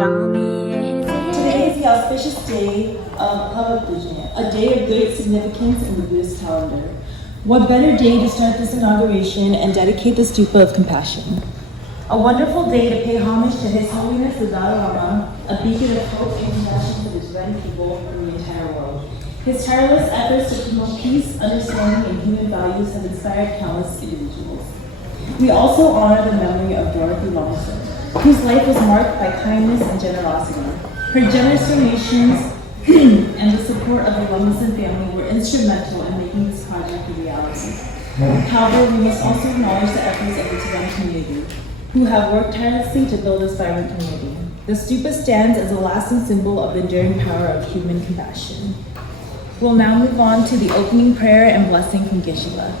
Today is the auspicious day of Lhabab, a day of great significance in the Buddhist calendar. What better day to start this inauguration and dedicate the Stupa of Compassion? A wonderful day to pay homage to His Holiness the Dalai Lama, a beacon of hope and compassion for the Tibetan people from the entire world. His tireless efforts to promote peace, understanding, and human values have inspired countless individuals. We also honor the memory of Dorothy Longson, whose life was marked by kindness and generosity. Her generous donations and the support of the Longson family were instrumental in making this project a reality. However, we must also acknowledge the efforts of the Tibetan community, who have worked tirelessly to build this vibrant community. The Stupa stands as a lasting symbol of the enduring power of human compassion. We'll now move on to the opening prayer and blessing from Geshe-la.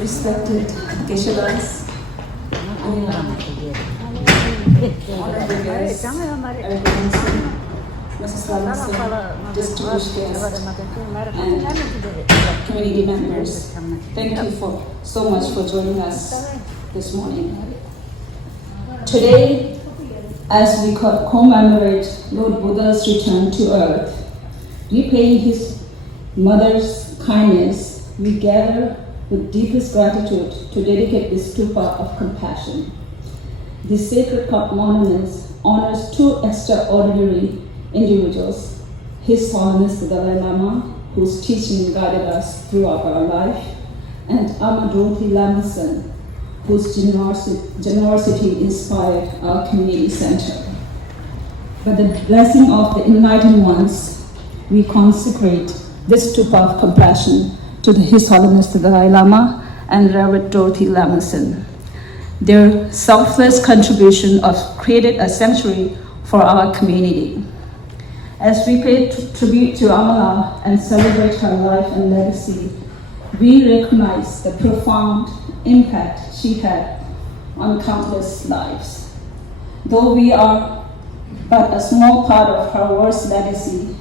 Respected Geshe-las, honorable guests, Mrs. Robinson, distinguished guests, and community members, thank you so much for joining us this morning. Today, as we commemorate Lord Buddha's return to earth, repaying his mother's kindness, we gather with deepest gratitude to dedicate this stupa of compassion. This sacred monument honors two extraordinary individuals, His Holiness the Dalai Lama, whose teaching guided us throughout our life, and Amadoti Lamson, whose generosity inspired our community center. By the blessing of the enlightened ones, we consecrate this stupa of compassion to His Holiness the Dalai Lama and Reverend Dorothy Lamson. Their selfless contribution of created a sanctuary for our community. As we pay tribute to Amala and celebrate her life and legacy, we recognize the profound impact she had on countless lives. Though we are but a small part of her worst legacy,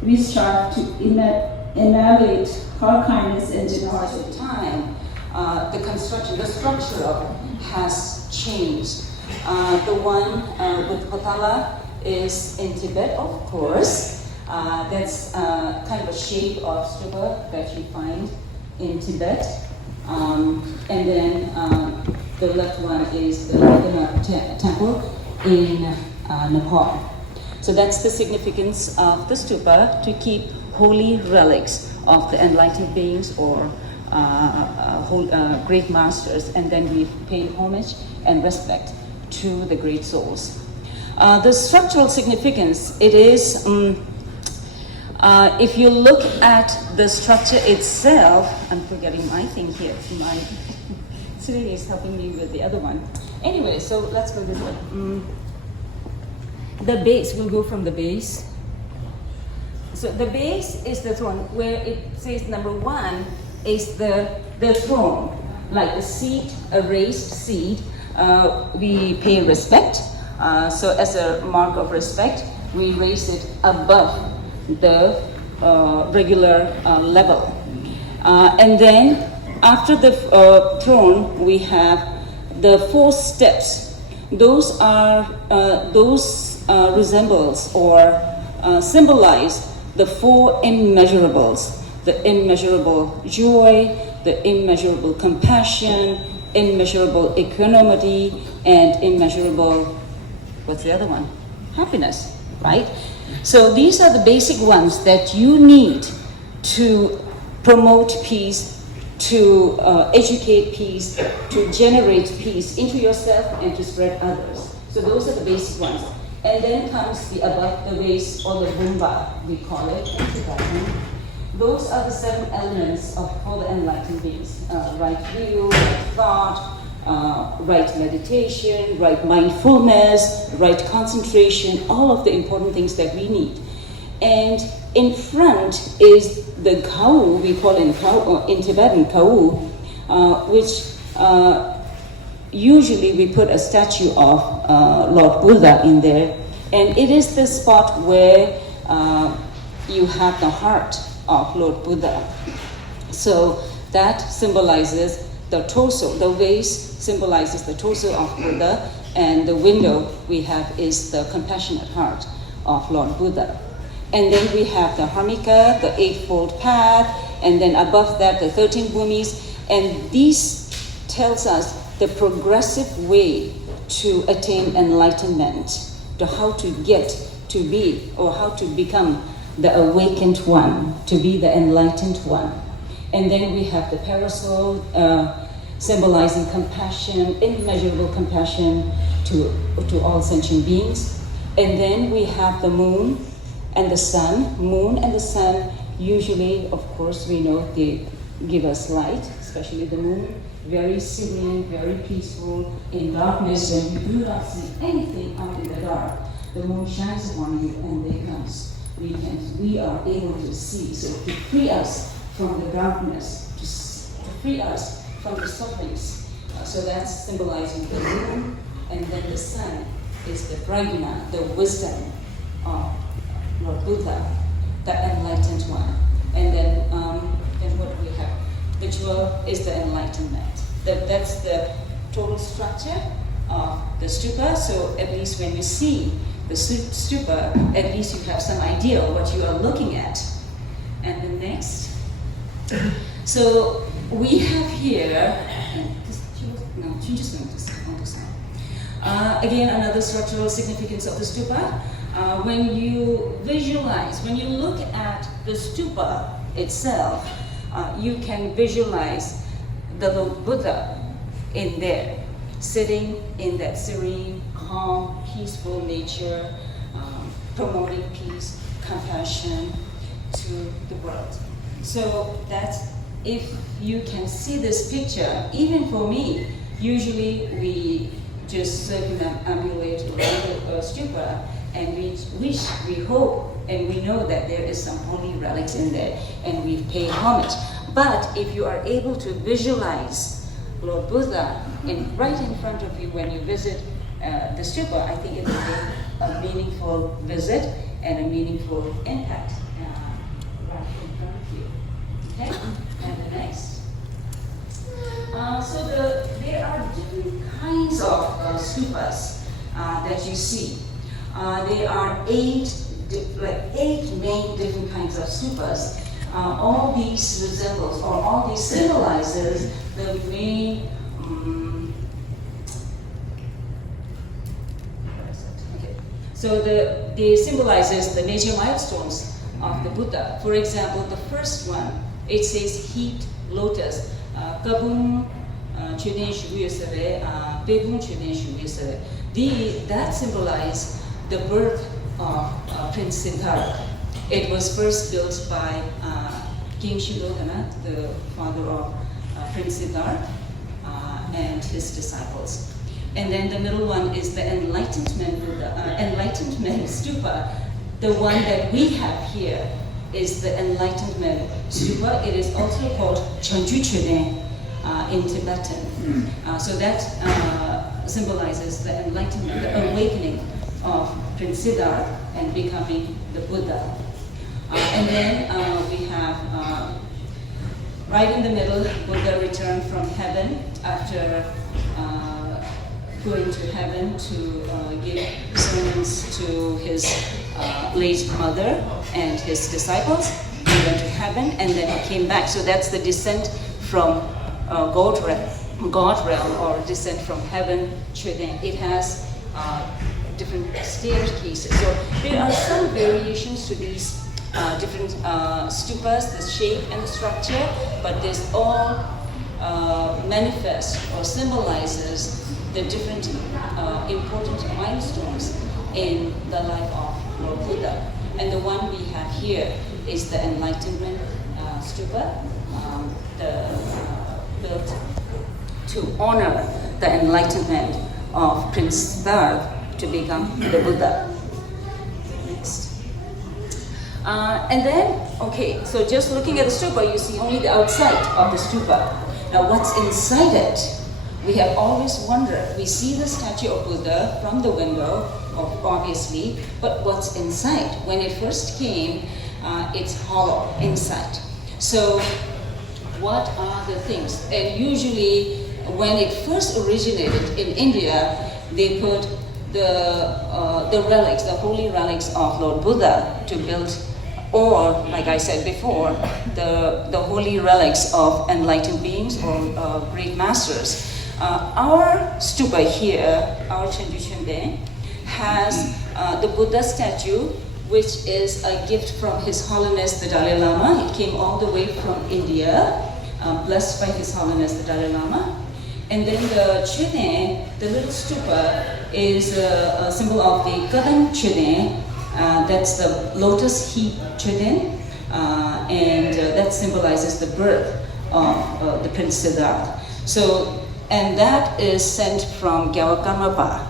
we strive to emulate her kindness and generosity. Time, the structure of it has changed. The one with Potala is in Tibet, of course. That's kind of a shape of stupa that you find in Tibet. And then the left one is the Lhabab temple in Nepal. So that's the significance of the stupa, to keep holy relics of the enlightened beings or great masters, and then we pay homage and respect to the great souls. The structural significance, it is, if you look at the structure itself, I'm forgetting my thing here, my Siri is helping me with the other one. Anyway, so let's go this way. The base, we'll go from the base. So the base is the throne, where it says number one is the throne, like a seat, a raised seat. We pay respect. So as a mark of respect, we raise it above the regular level. And then after the throne, we have the 4 steps. Those are resembles or symbolize the 4 immeasurables: the immeasurable joy, the immeasurable compassion, immeasurable equanimity, and immeasurable, what's the other one? Happiness, right? So these are the basic ones that you need to promote peace, to educate peace, to generate peace into yourself and to spread others. So those are the basic ones. And then comes the above the base, or the bumba, we call it in Tibetan. Those are the 7 elements for the enlightened beings. Right view, right thought, right meditation, right mindfulness, right concentration, all of the important things that we need. And in front is the kau, we call it in Tibetan kau, which usually we put a statue of Lord Buddha in there. And it is the spot where you have the heart of Lord Buddha. So that symbolizes the torso. The vase symbolizes the torso of Buddha, and the window we have is the compassionate heart of Lord Buddha. And then we have the harmika, the 8-fold path, and then above that the 13 bhumis. And these tells us the progressive way to attain enlightenment, to how to get to be, or how to become the awakened one, to be the enlightened one. And then we have the parasol, symbolizing compassion, immeasurable compassion to all sentient beings. And then we have the moon and the sun. Moon and the sun, usually, of course, we know they give us light, especially the moon. Very serene, very peaceful. In darkness, when you do not see anything out in the dark, the moon shines upon you, and there comes. We are able to see. So to free us from the darkness, to free us from the sufferings. So that's symbolizing the moon, and then the sun is the prajna, the wisdom of Lord Buddha, the enlightened one. And then what we have? The jewel is the enlightenment. That's the total structure of the stupa. So at least when you see the stupa, at least you have some idea of what you are looking at. And the next. So we have here, Again, another structural significance of the stupa. When you visualize, when you look at the stupa itself, you can visualize the Lord Buddha in there, sitting in that serene, calm, peaceful nature, promoting peace, compassion to the world. So that's, if you can see this picture, even for me, usually we just emulate a stupa, and we wish, we hope, and we know that there is some holy relics in there, and we pay homage. But if you are able to visualize Lord Buddha right in front of you when you visit the stupa, I think it will be a meaningful visit and a meaningful impact right in front of you. Okay, and the next. So there are different kinds of stupas that you see. There are eight main different kinds of stupas. All these resembles, or all these symbolizes the main. So they symbolizes the major milestones of the Buddha. For example, the first one, it says heat lotus. Kabung chuden shubuyasare, begung chuden shubuyasare. That symbolizes the birth of Prince Siddhartha. It was first built by King Shudodana, the father of Prince Siddhartha, and his disciples. And then the middle one is the Enlightenment Stupa. The one that we have here is the Enlightenment Stupa. It is also called Chonju Chuden in Tibetan. So that symbolizes the enlightenment, the awakening of Prince Siddhartha and becoming the Buddha. And then we have, right in the middle, Buddha returned from heaven after going to heaven to give sermons to his late mother and his disciples. He went to heaven and then he came back. So that's the descent from God realm, or descent from heaven. It has different staircases. So there are some variations to these different stupas, the shape and the structure, but this all manifests or symbolizes the different important milestones in the life of Lord Buddha. And the one we have here is the Enlightenment Stupa, built to honor the enlightenment of Prince Siddhartha to become the Buddha. Next. And then, okay, so just looking at the stupa, you see only the outside of the stupa. Now what's inside it? We have always wondered. We see the statue of Buddha from the window, obviously, but what's inside? When it first came, it's hollow inside. So what are the things? And usually, when it first originated in India, they put the relics, the holy relics of Lord Buddha to build, or like I said before, the holy relics of enlightened beings or great masters. Our stupa here, our Chonju Chuden, has the Buddha statue, which is a gift from His Holiness the Dalai Lama. It came all the way from India, blessed by His Holiness the Dalai Lama. And then the Chuden, the little stupa, is a symbol of the Kadam Chuden. That's the lotus heap Chuden, and that symbolizes the birth of the Prince Siddhartha. So, and that is sent from Gyawakamapa.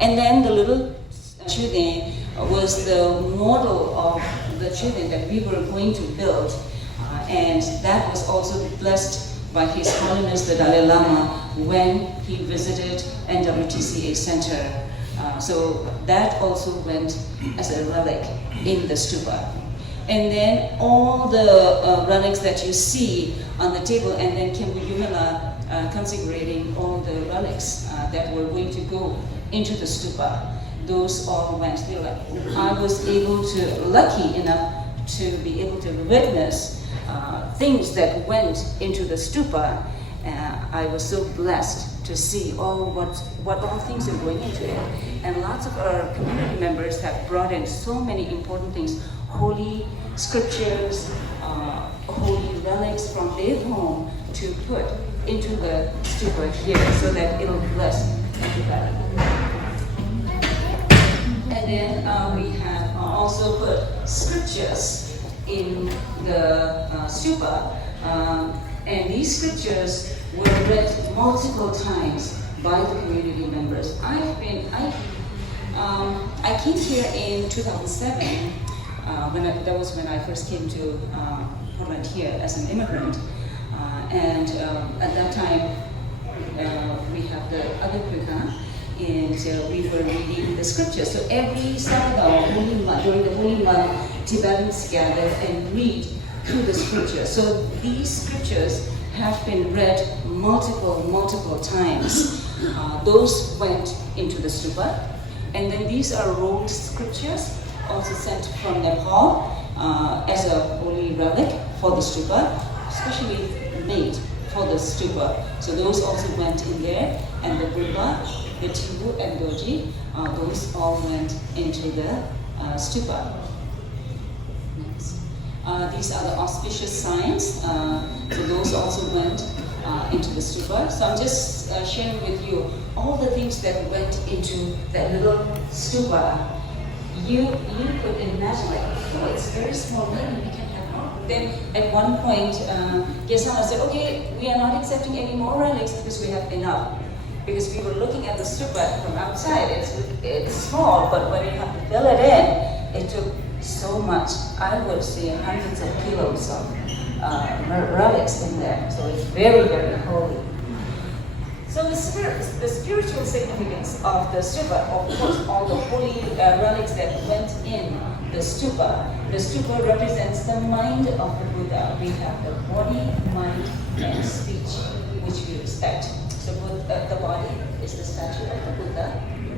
And then the little Chuden was the model of the Chuden that we were going to build, and that was also blessed by His Holiness the Dalai Lama when he visited NWTCA Center. So that also went as a relic in the stupa. And then all the relics that you see on the table, and then Khenpo Yumela consecrating all the relics that were going to go into the stupa. Those all went there. I was lucky enough to be able to witness things that went into the stupa. I was so blessed to see what all things are going into it. And lots of our community members have brought in so many important things, holy scriptures, holy relics from their home to put into the stupa here so that it'll bless everybody. And then we have also put scriptures in the stupa, and these scriptures were read multiple times by the community members. I came here in 2007. That was when I first came to Portland here as an immigrant, and at that time we have the other Dhuchen, and we were reading the scriptures. So every Sabbath, during the Holy Month, Tibetans gather and read through the scriptures. So these scriptures have been read multiple times. Those went into the stupa, and then these are rolled scriptures, also sent from Nepal as a holy relic for the stupa, especially made for the stupa. So those also went in there, and the Buddha, the Tibu and Doji, those all went into the stupa. Next. These are the auspicious signs, so those also went into the stupa. So I'm just sharing with you all the things that went into that little stupa. You could imagine, like, it's very small, maybe we can have more. Then at one point, Gesama said, okay, we are not accepting any more relics because we have enough. Because we were looking at the stupa from outside, it's small, but when you have to fill it in, it took so much. I would say hundreds of kilos of relics in there. So it's very, very holy. So the spiritual significance of the stupa, of course, all the holy relics that went in the stupa. The stupa represents the mind of the Buddha. We have the body, mind, and speech, which we respect. So the body is the statue of the Buddha,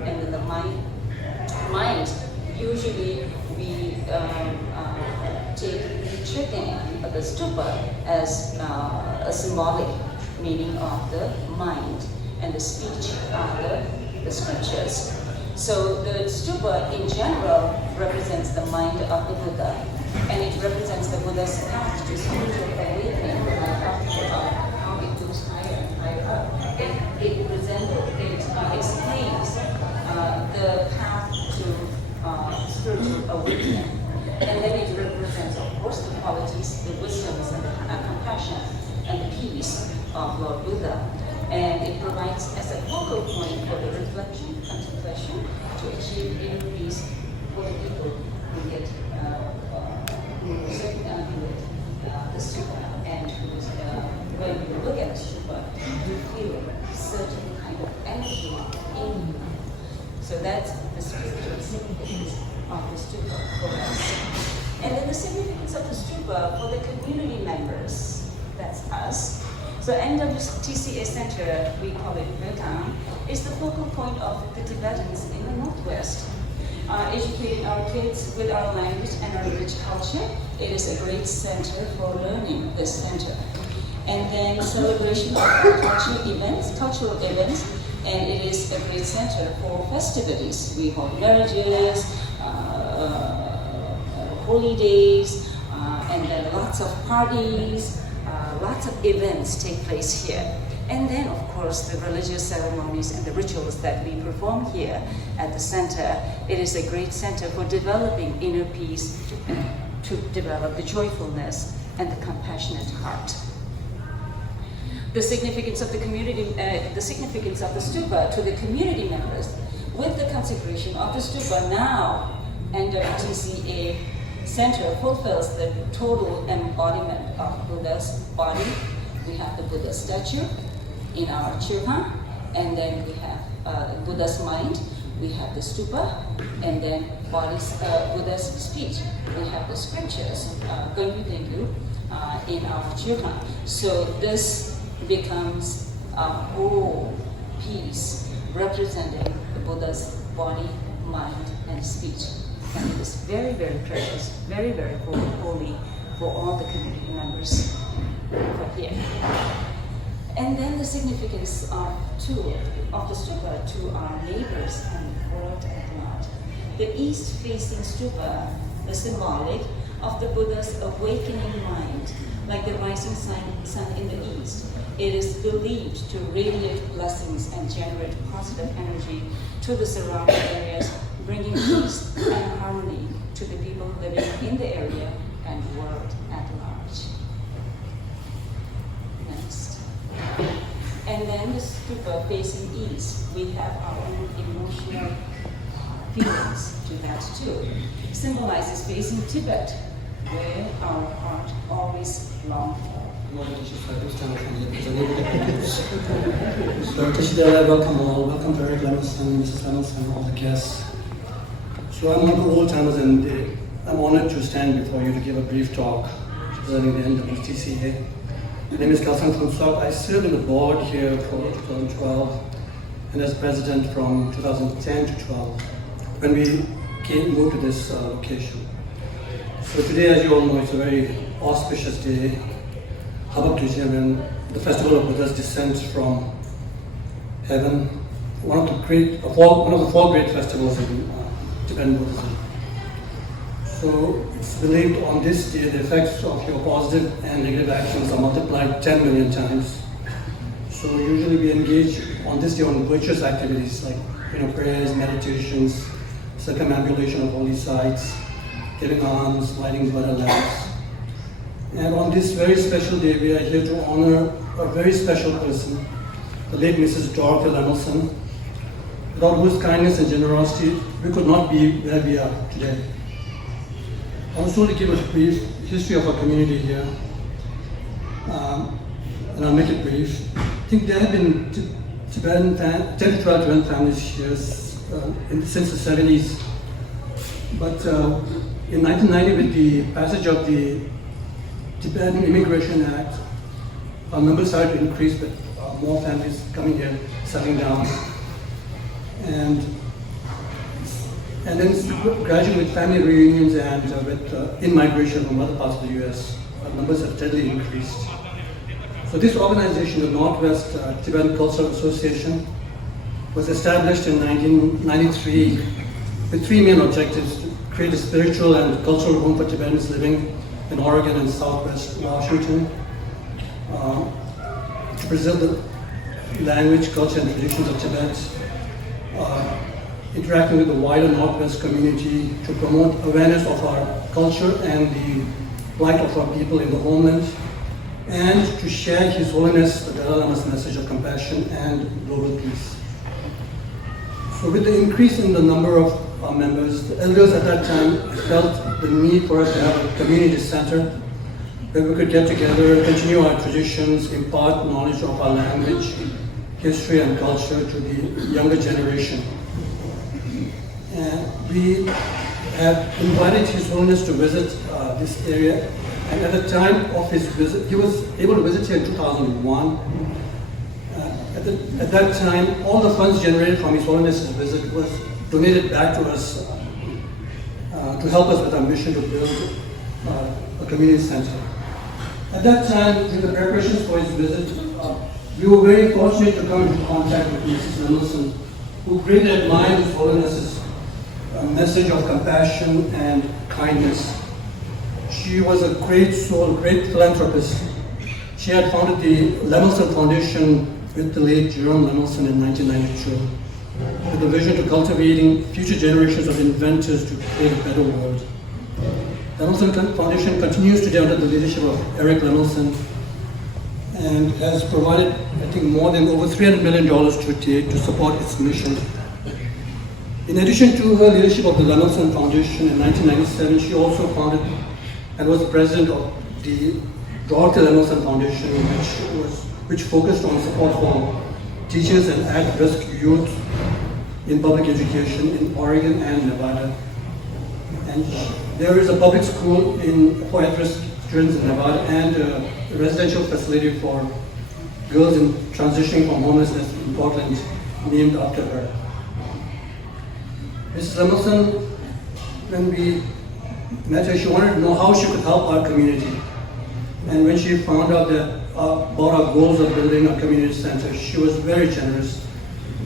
and then the mind, usually we take the stupa as a symbolic meaning of the mind, and the speech are the scriptures. So the stupa in general represents the mind of the Buddha, and it represents the Buddha's path to spiritual awakening. How it goes higher and higher up. It explains the path to spiritual awakening. And then it represents, of course, the qualities, the wisdoms, and the compassion, and the peace of Lord Buddha. And it provides as a focal point for the reflection, contemplation, to achieve inner peace for the people who get the stupa, and who's, when you look at the stupa, you feel a certain kind of energy in you. So that's the spiritual significance of the stupa for us. And then the significance of the stupa for the community members, that's us. So NWTCA Center, we call it Dhuchen, is the focal point of the Tibetans in the Northwest. Educating our kids with our language and our rich culture. It is a great center for learning, this center. And then celebration of cultural events, and it is a great center for festivities. We hold marriages, holy days, and then lots of parties, lots of events take place here. And then, of course, the religious ceremonies and the rituals that we perform here at the center. It is a great center for developing inner peace, to develop the joyfulness and the compassionate heart. The significance of the community, the significance of the stupa to the community members. With the consecration of the stupa now, NWTCA Center fulfills the total embodiment of Buddha's body. We have the Buddha statue in our Dhuchen, and then we have Buddha's mind. We have the stupa, and then Buddha's speech. We have the scriptures, in our Dhuchen. So this becomes a whole piece representing the Buddha's body, mind, and speech. And it is very, very precious, very, very holy for all the community members for here. And then the significance of the stupa to our neighbors and the world at large. The east-facing stupa is symbolic of the Buddha's awakening mind, like the rising sun in the east. It is believed to radiate blessings and generate positive energy to the surrounding areas, bringing peace and harmony to the people living in the area and the world at large. Next. And then the stupa facing east, we have our own emotional feelings to that too. Symbolizes facing Tibet, where our heart always longs for. So, Tashidele, welcome all. Welcome to Eric Lemelson, Mrs. Lemelson, all the guests. So, I'm one of the old timers, and I'm honored to stand before you to give a brief talk representing the NWTCA. My name is Kalsan Khonsok. I served on the board here for 2012 and as president from 2010 to 12 when we moved to this location. So today, as you all know, it's a very auspicious day, Lhabab, Dhuchen, the festival of Buddha's descent from heaven, one of the four great festivals in Tibetan Buddhism. So it's believed on this day the effects of your positive and negative actions are multiplied 10 million times. So usually we engage on this day on virtuous activities like prayers, meditations, circumambulation of holy sites, giving alms, lighting Buddha lamps. And on this very special day, we are here to honor a very special person, the late Mrs. Dorothy Lemelson, without whose kindness and generosity we could not be where we are today. I also want to give a brief history of our community here, and I'll make it brief. I think there have been 10 to 12 Tibetan families here since the 70s. But in 1990, with the passage of the Tibetan Inauguration Act, our numbers started to increase with more families coming here, settling down. And then gradually with family reunions and with in-migration from other parts of the US, our numbers have steadily increased. So this organization, the Northwest Tibetan Cultural Association, was established in 1993 with three main objectives: to create a spiritual and cultural home for Tibetans living in Oregon and Southwest Washington, to preserve the language, culture, and traditions of Tibet, interacting with the wider Northwest community to promote awareness of our culture and the plight of our people in the homeland, and to share His Holiness the Dalai Lama's message of compassion and global peace. So with the increase in the number of our members, the elders at that time felt the need for us to have a community center where we could get together, continue our traditions, impart knowledge of our language, history, and culture to the younger generation. And we have invited His Holiness to visit this area, and at the time of his visit, he was able to visit here in 2001. At that time, all the funds generated from His Holiness's visit was donated back to us to help us with our mission to build a community center. At that time, in the preparations for his visit, we were very fortunate to come into contact with Mrs. Lemelson, who greatly admired His Holiness's message of compassion and kindness. She was a great soul, great philanthropist. She had founded the Lemelson Foundation with the late Jerome Lemelson in 1992, with a vision to cultivating future generations of inventors to create a better world. The Lemelson Foundation continues today under the leadership of Eric Lemelson and has provided, I think, more than over $300 million to date to support its mission. In addition to her leadership of the Lemelson Foundation in 1997, she also founded and was president of the Dorothy Lemelson Foundation, which focused on support for teachers and at-risk youth in public education in Oregon and Nevada. And there is a public school for at-risk students in Nevada and a residential facility for girls in transitioning from homelessness in Portland, named after her. Mrs. Lemelson, when we met her, she wanted to know how she could help our community. And when she found out that about our goals of building a community center, she was very generous.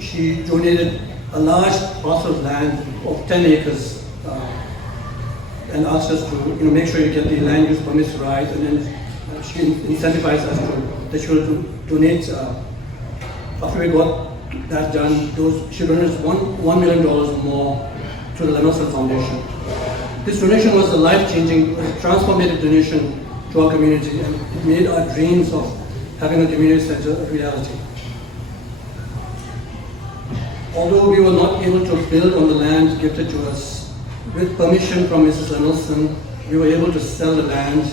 She donated a large parcel of land of 10 acres and asked us to make sure you get the land use permits right, and then she incentivized us that she will donate, after we got that done, she donated $1 million more to the Lemelson Foundation. This donation was a life-changing, transformative donation to our community, and it made our dreams of having a community center a reality. Although we were not able to build on the land gifted to us, with permission from Mrs. Lemelson, we were able to sell the land.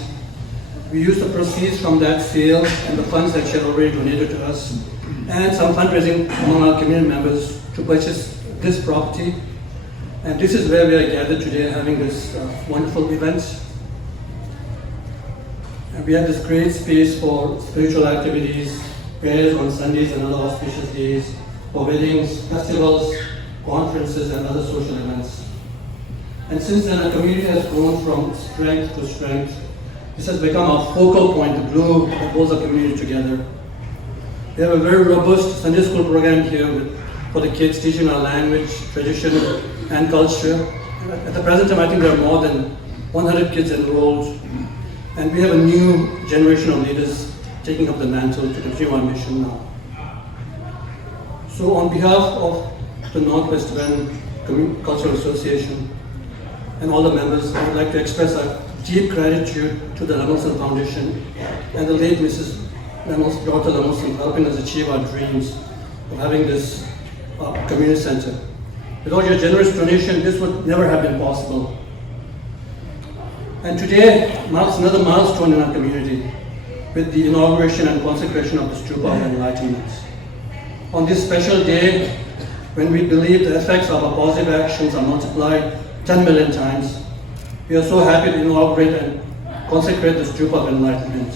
We used the proceeds from that sale and the funds that she had already donated to us, and some fundraising among our community members to purchase this property. And this is where we are gathered today, having this wonderful event. And we have this great space for spiritual activities, prayers on Sundays and other auspicious days, for weddings, festivals, conferences, and other social events. And since then, our community has grown from strength to strength. This has become our focal point, the glue that holds our community together. We have a very robust Sunday school program here for the kids, teaching our language, tradition, and culture. At the present time, I think there are more than 100 kids enrolled. And we have a new generation of leaders taking up the mantle to continue our mission now. So on behalf of the Northwest Bend Cultural Association and all the members, I would like to express our deep gratitude to the Lemelson Foundation and the late Mrs. Lemelson, Dr. Lemelson, helping us achieve our dreams of having this community center. Without your generous donation, this would never have been possible. And today marks another milestone in our community with the inauguration and consecration of the Stupa of Enlightenment. On this special day, when we believe the effects of our positive actions are multiplied 10 million times, we are so happy to inaugurate and consecrate the Stupa of Enlightenment.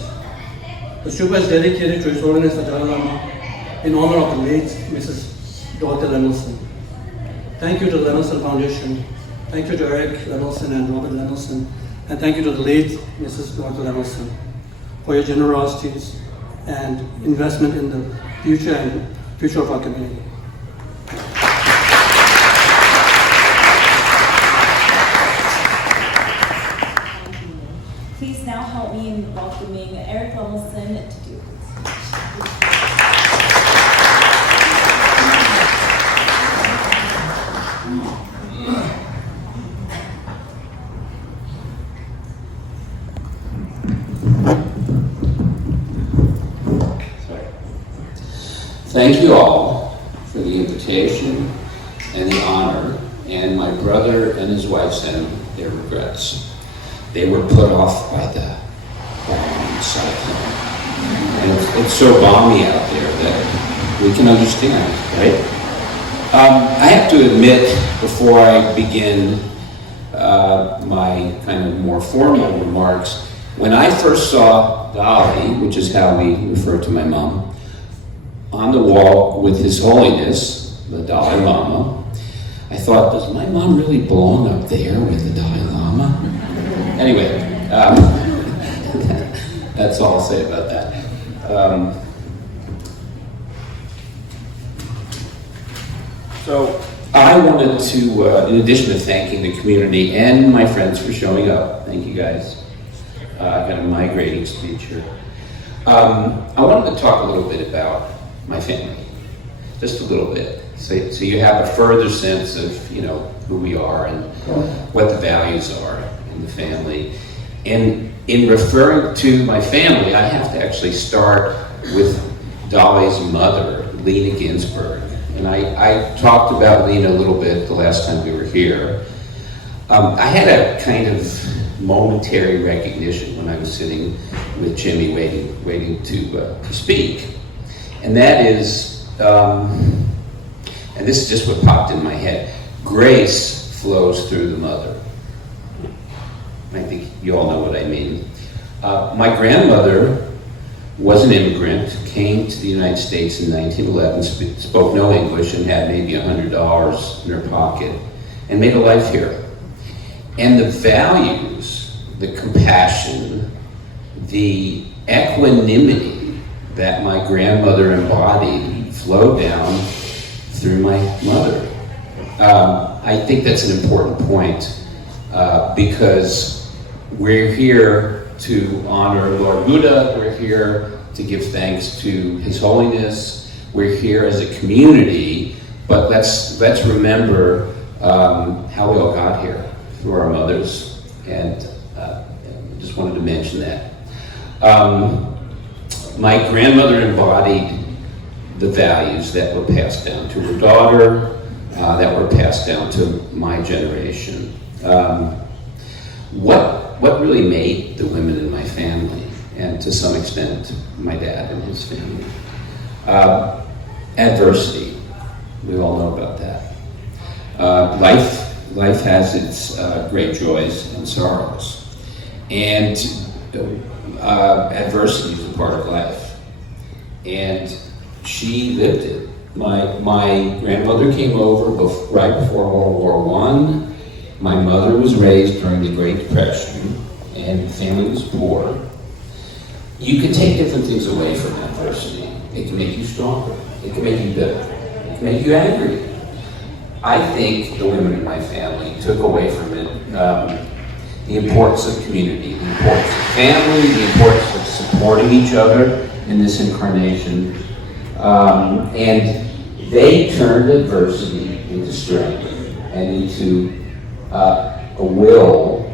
The Stupa is dedicated to His Holiness the Dalai Lama in honor of the late Mrs. Dr. Lemelson. Thank you to the Lemelson Foundation. Thank you to Eric Lemelson and Robert Lemelson. And thank you to the late Mrs. Dr. Lemelson for your generosities and investment in the future of our community. Please now help me in welcoming Eric Lemelson to do this. Thank you all for the invitation and the honor, and my brother and his wife sent their regrets. They were put off by the bomb cyclone. And it's so balmy out there that we can understand, right? I have to admit, before I begin my kind of more formal remarks, when I first saw Dolly, which is how we refer to my mom, on the wall with His Holiness, the Dalai Lama, I thought, does my mom really belong up there with the Dalai Lama? Anyway, that's all I'll say about that. So I wanted to, in addition to thanking the community and my friends for showing up, thank you guys. I've got a migrating speech here. I wanted to talk a little bit about my family, just a little bit, so you have a further sense of who we are and what the values are in the family. And in referring to my family, I have to actually start with Dolly's mother, Lena Ginsburg. And I talked about Lena a little bit the last time we were here. I had a kind of momentary recognition when I was sitting with Jimmy waiting to speak. And that is, and this is just what popped in my head, grace flows through the mother. I think you all know what I mean. My grandmother was an immigrant, came to the United States in 1911, spoke no English, and had maybe $100 in her pocket, and made a life here. And the values, the compassion, the equanimity that my grandmother embodied flowed down through my mother. I think that's an important point because we're here to honor Lord Buddha, we're here to give thanks to His Holiness, we're here as a community, but let's remember how we all got here through our mothers, and just wanted to mention that. My grandmother embodied the values that were passed down to her daughter, that were passed down to my generation. What really made the women in my family, and to some extent my dad and his family? Adversity. We all know about that. Life has its great joys and sorrows, and adversity is a part of life. And she lived it. My grandmother came over right before World War I. My mother was raised during the Great Depression, and the family was poor. You can take different things away from adversity. It can make you stronger. It can make you bitter. It can make you angry. I think the women in my family took away from it the importance of community, the importance of family, the importance of supporting each other in this incarnation. And they turned adversity into strength and into a will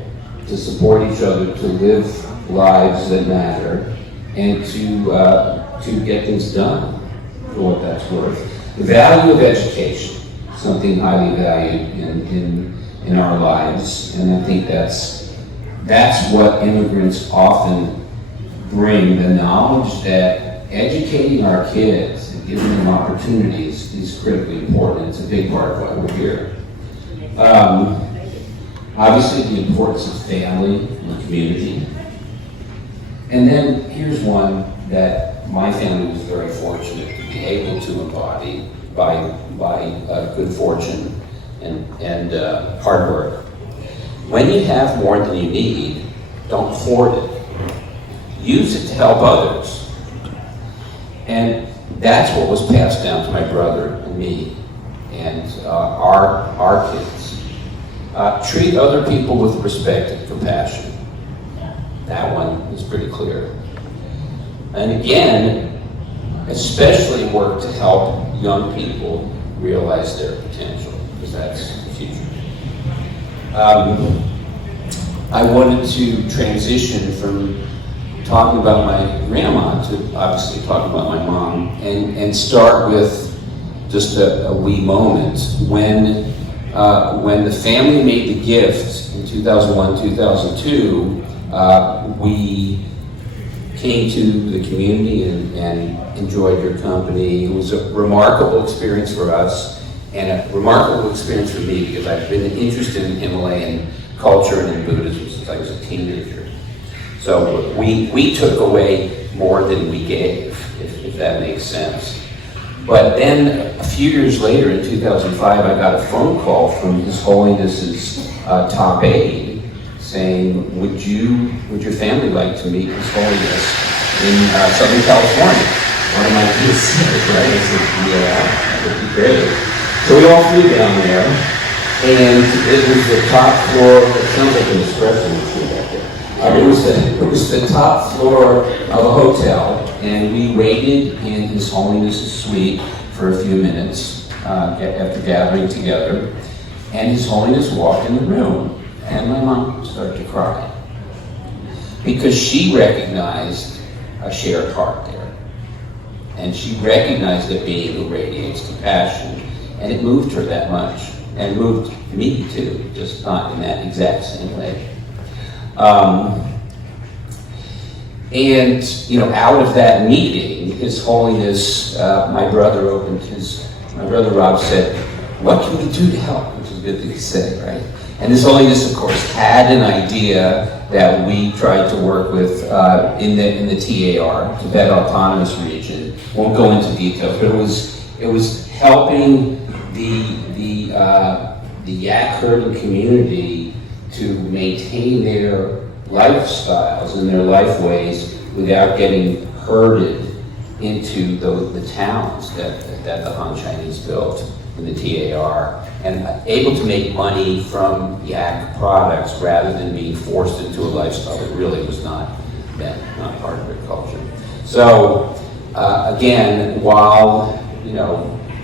to support each other, to live lives that matter, and to get things done for what that's worth. The value of education, something highly valued in our lives, and I think that's what immigrants often bring, the knowledge that educating our kids and giving them opportunities is critically important. It's a big part of why we're here. Obviously, the importance of family and community. And then here's one that my family was very fortunate to be able to embody by good fortune and hard work. When you have more than you need, don't hoard it. Use it to help others. And that's what was passed down to my brother and me and our kids. Treat other people with respect and compassion. That one is pretty clear. And again, especially work to help young people realize their potential, because that's the future. I wanted to transition from talking about my grandma to obviously talking about my mom, and start with just a wee moment when the family made the gift in 2001, 2002. We came to the community and enjoyed your company. It was a remarkable experience for us, and a remarkable experience for me, because I've been interested in Himalayan culture and in Buddhism since I was a teenager. So we took away more than we gave, if that makes sense. But then a few years later, in 2005, I got a phone call from His Holiness's top aide saying, would your family like to meet His Holiness in Southern California? One of my kids said, right? I said, yeah, that would be great. So we all flew down there, and it was the top floor. It sounds like an espresso machine back there. It was the top floor of a hotel, and we waited in His Holiness's suite for a few minutes after gathering together, and His Holiness walked in the room, and my mom started to cry, because she recognized a shared heart there, and she recognized a being who radiates compassion, and it moved her that much, and moved me too, just not in that exact same way. And out of that meeting, His Holiness, my brother Rob said, "What can we do to help?" Which is a good thing to say, right? And His Holiness, of course, had an idea that we tried to work with in the TAR, Tibet Autonomous Region. Won't go into details, but it was helping the yak herding community to maintain their lifestyles and their life ways without getting herded into the towns that the Han Chinese built in the TAR, and able to make money from yak products rather than being forced into a lifestyle that really was not part of their culture. So again, while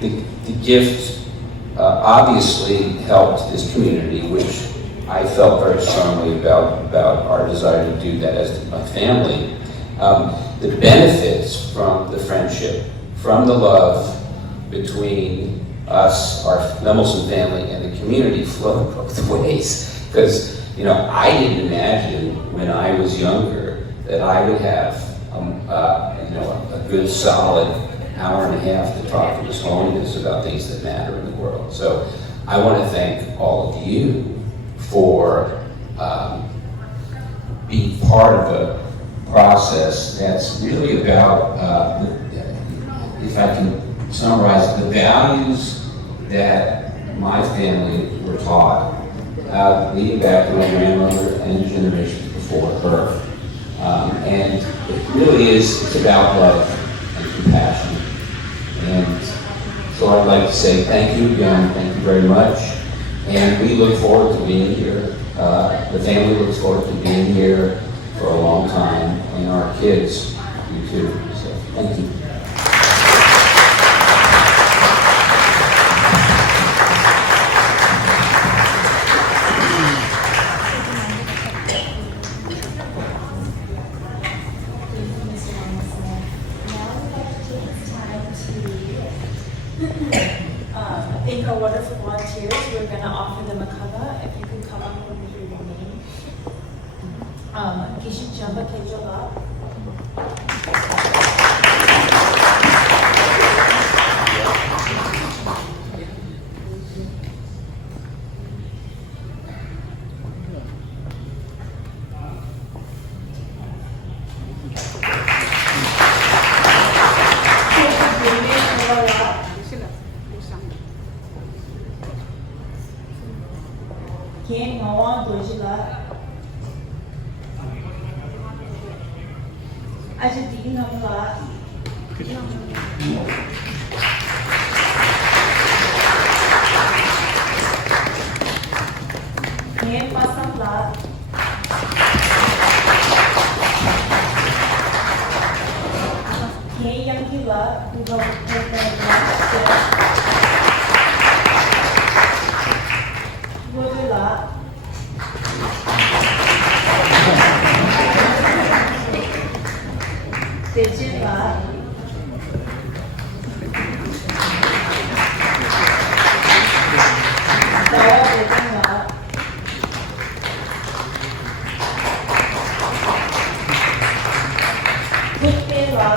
the gift obviously helped this community, which I felt very strongly about our desire to do that as a family, the benefits from the friendship, from the love between us, our Lemelson family, and the community flowed both ways. Because I didn't imagine when I was younger that I would have a good solid hour and a half to talk to His Holiness about things that matter in the world. So I want to thank all of you for being part of a process that's really about, if I can summarize, the values that my family were taught, leading back to my grandmother and generations before her. And it really it's about love and compassion. And so I'd like to say thank you again, thank you very much. And we look forward to being here. The family looks forward to being here for a long time, and our kids do too. So thank you. Thank our wonderful volunteers. We're going to offer them a cover. If you can come up with your name. Kishin Chamba Kejola. Ken Mawan Dojila. Ajadin Namla. Ken Pasamla. Ken Yankila, who will take the last step. Rodela. Dejila. Dawa Dejila. Putela.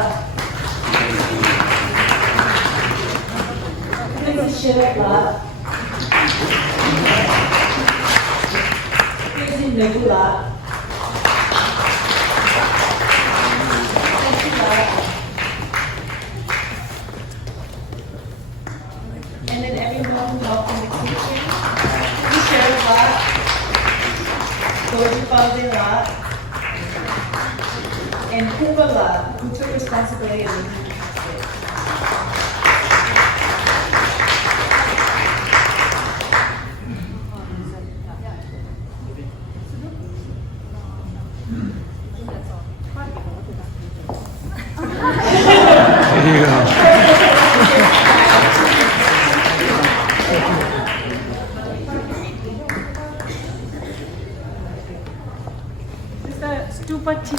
Shirla. Nebula. And then everyone who helped in the kitchen, we share a lot, Dojipalde and Kubala, who took responsibility of the Stupa tea.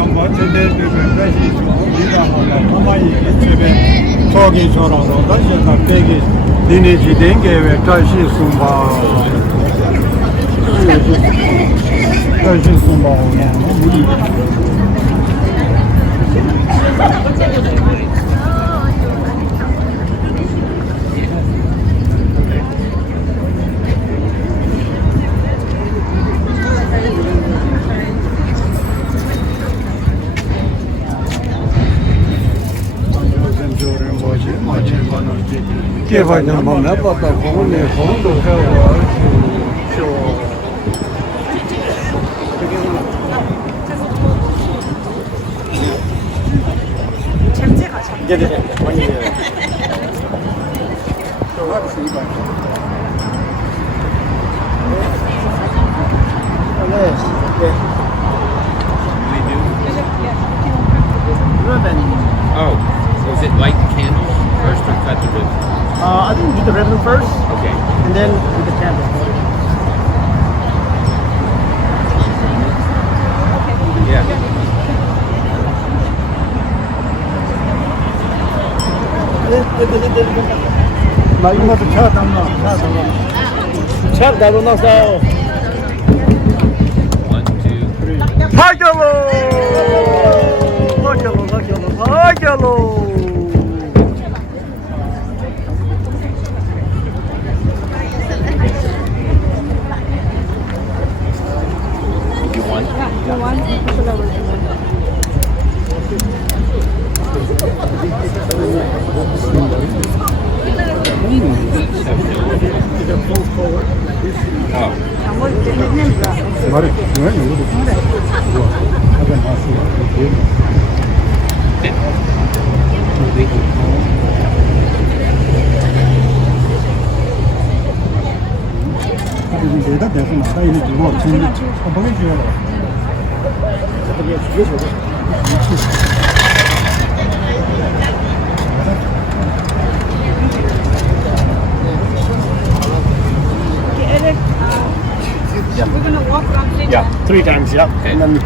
뭐 제대로 다시 좀 일하고 가만히 집에 저기 저러고 다시 다 빼기 니네지 된게 다시 숨바 다시 숨바 무리这反正我们把到红的红都开我就。 Oh, was it light the candle first or cut the ribbon? I think we do the ribbon first, Okay. and then do the candle. Yeah. 나 이거도 차 담아. 차 나눠서. 1, 2, 3. 하결로! 하결로! You want? 말해. 왜 이거도? 좋아. 하자 나왔어. 내다 내서 나가 이리 두고 지금 처방해 줘야 Yeah, 3 times, yeah. Okay. And then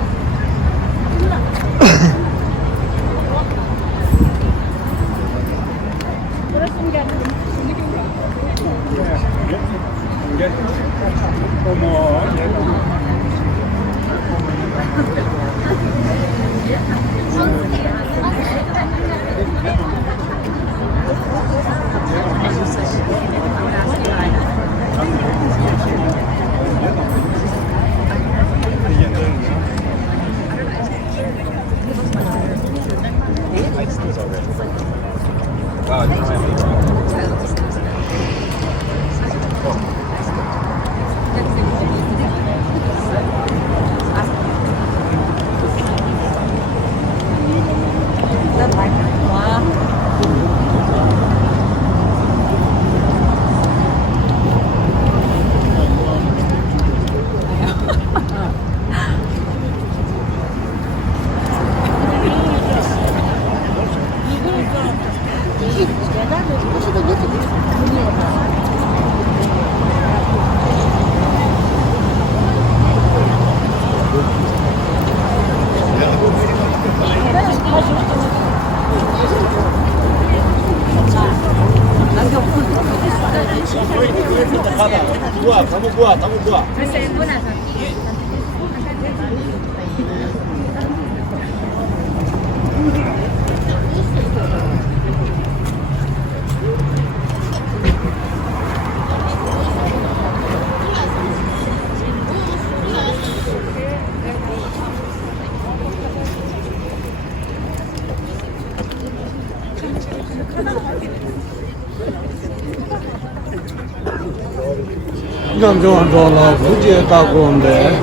남정한 돌아 부지에 따고 온데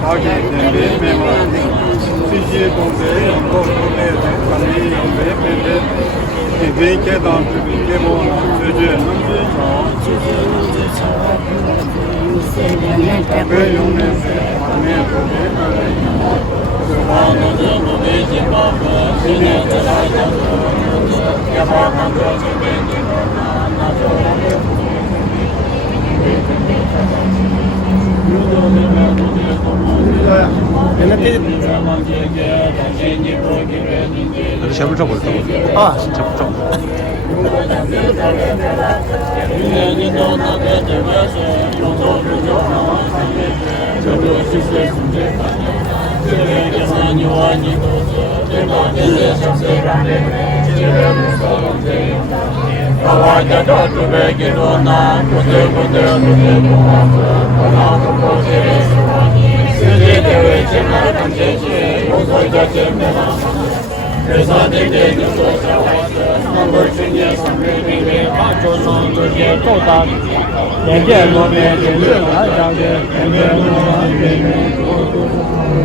자기 매매만 지지에 본데 연고 본데 관리 연배 본데 이게 단 이게 뭐 제제 그 용내 안에 보내 나도 샵을 좀 볼까? 아, 진짜 좀.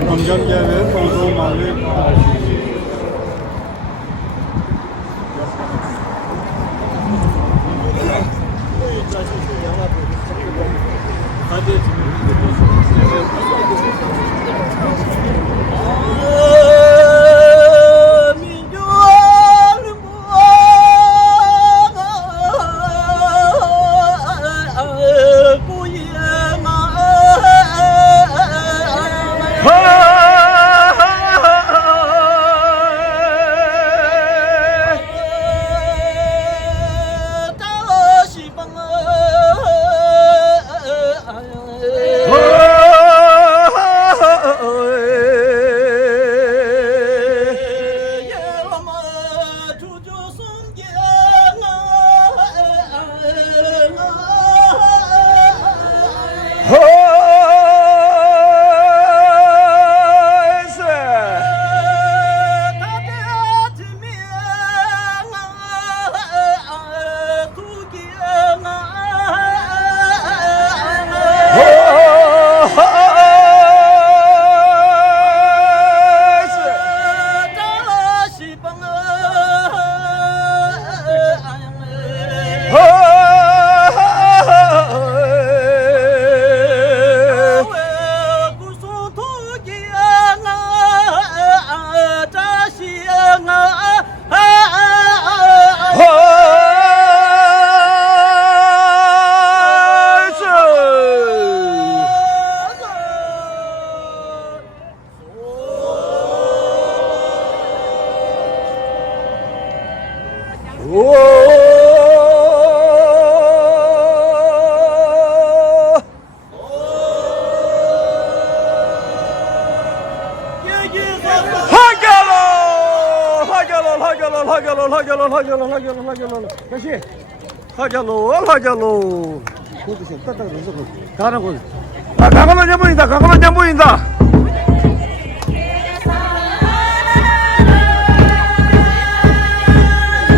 경전계획 공동만리 다시 하자로 거기서 따다가 넣어서 가는 곳. 아, 가가만 안 보인다. 가가만 안 보인다.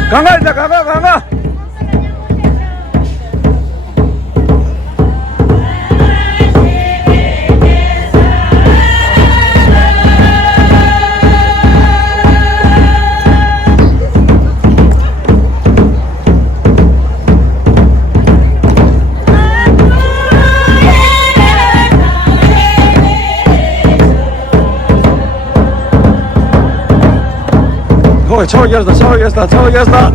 강가 있다. 강가. 차오겠다.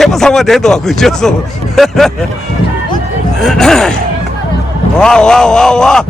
개보상만 돼도 그쳐서 와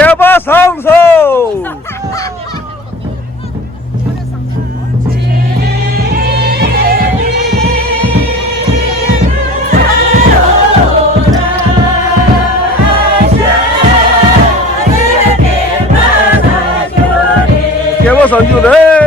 개바상소 개바상조래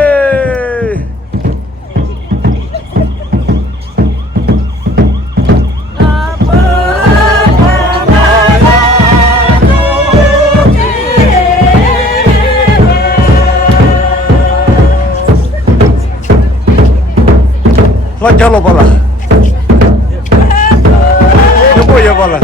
Lanjalo bala. Yobo ya bala.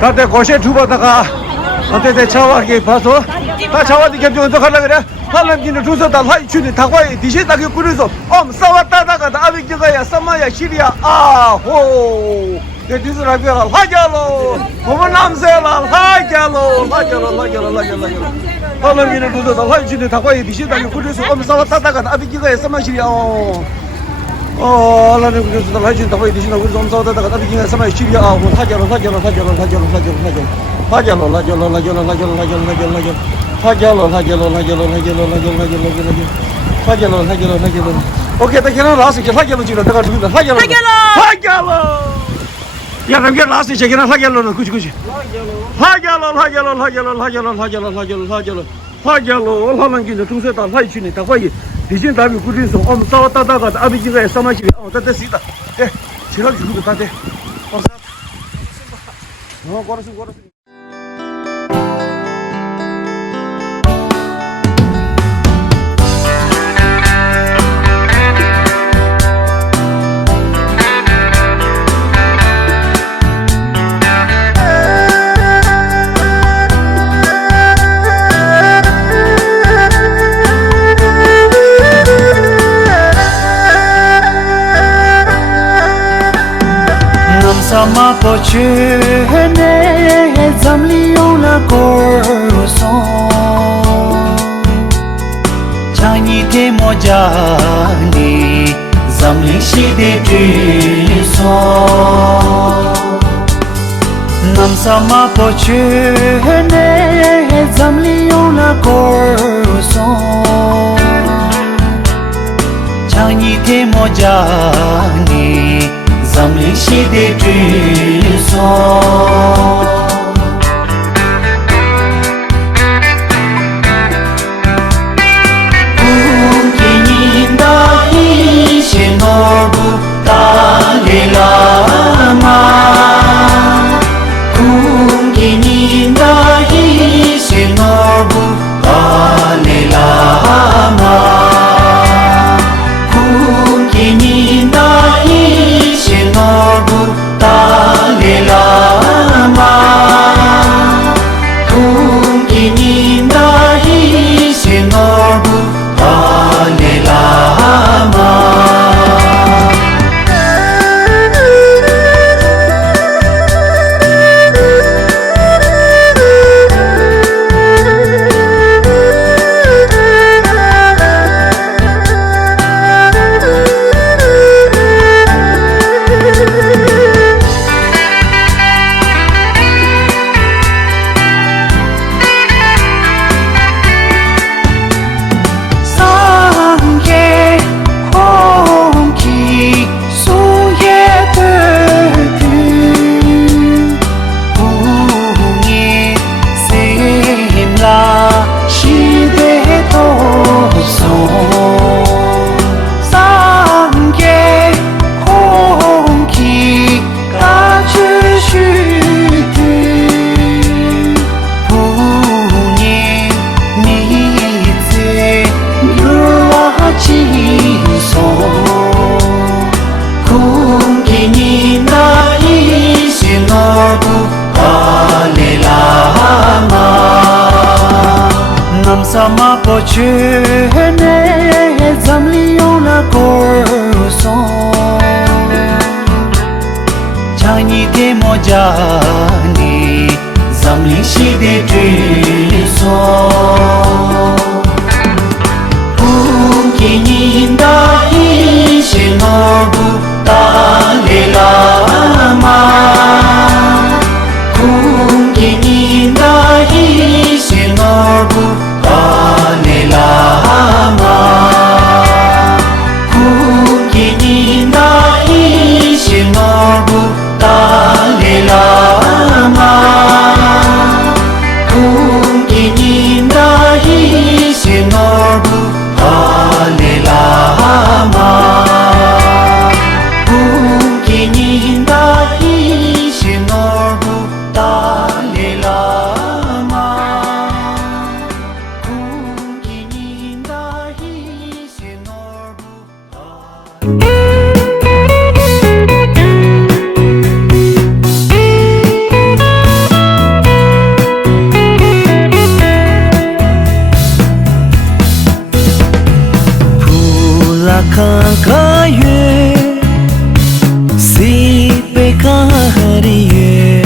다들 고시 주바다가 어때 차와게 봐서 다 차와디 겹쳐서 가려 그래 할람기는 주서다 하이춘이 다과에 디시다게 꾸려서 싸웠다다가 아비기가야 삼마야 시리아 아호 내 뒤스라비가 하jal로 고만 남세라 하jal로 할람기는 주서다 하이춘이 다과에 디시다게 꾸려서 싸웠다다가 아비기가야 삼마 시리아 알라는 그래서 라이진 다고 이디시나 그래서 엄사다가 나비기가 삼아 시리아 하jal로 오케이 다 계란 라스 게 하jal로 지나 내가 죽는다 하jal로 야 남게 라스 제 계란 하jal로는 그지 하jal로 얼마나 긴데 중세다 라이진이 다고 디신 다음에 그래서 싸웠다다가 아비기가 삼아시리 됐다 예 제가 죽어도 다 돼. 걸었어. 过去呢，咱们有了歌颂，唱你的莫家你，咱们是的追索。nam sama po chene zamli ona korso chani te mojani zamli shide triso unkininda ishinobu talilama Ninda ishinobu alelama Ninda ishinobu alelama Ninda ishinobu alelama Sama po chene zamli ona korso chani te mojani zamli shide triso Ninda Kaye Si Pekariye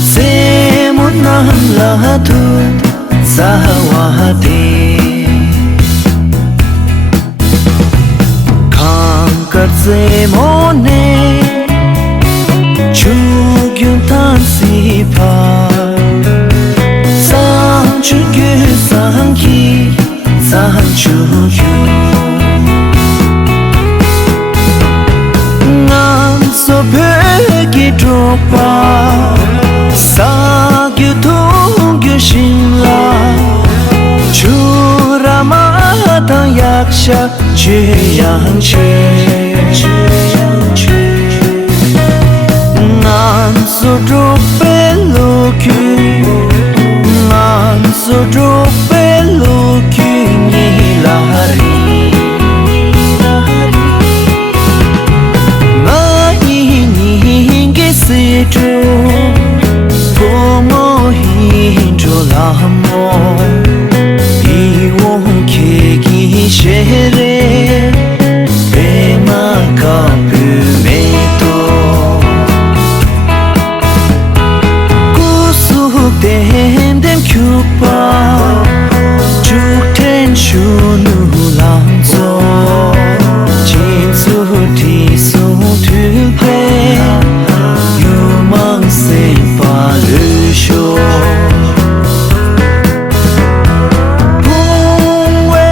Se Munam Lahatu Sahawate Kankar Se Mone Chugyun Tansi Pa Sang Chugyu Sang Ki Sang Chugyu So begi dropa sa gyu thong gyu shimla churama ta yaksha che yang che nan so drope loku nan so drope loku ni lahari Como hinjo lamo Iwon keki shere Bema kapu meito Kusuk dendem kyupa Chukten shunu lanzo Jinsu tisu tupe Le show Pungwe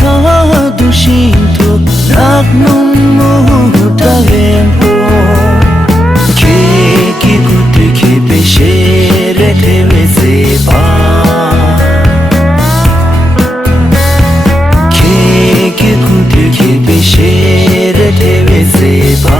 ka du shinto Rak numu talempo Keki kutu kepe shere tewe zeba Keki kutu kepe shere tewe zeba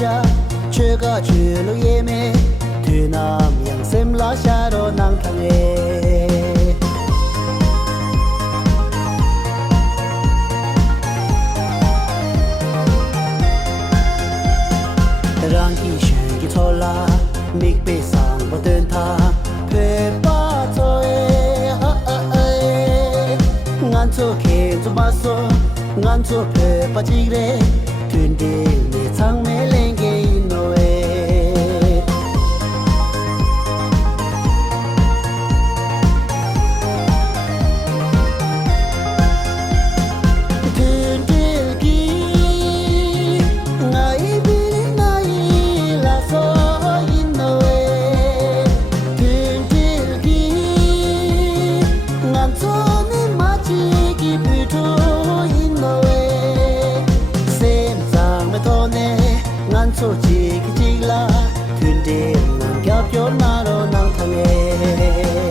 cha chega chulu yeme Thunam yang sem la sharo nang thange Rangi shugi thola mik pe sang ba den tha pe pa toe ngan cho ke to ba so ngan cho pe pa chi re tun de ni chang me leng ge no e tun de gi ngai bi ngai la so in no e tun de gi ngan cho ni ma chi gi pu to in no e sem sang me to ne ngan cho chi gi chi la tun de ngan gyap yo na ro nang thang e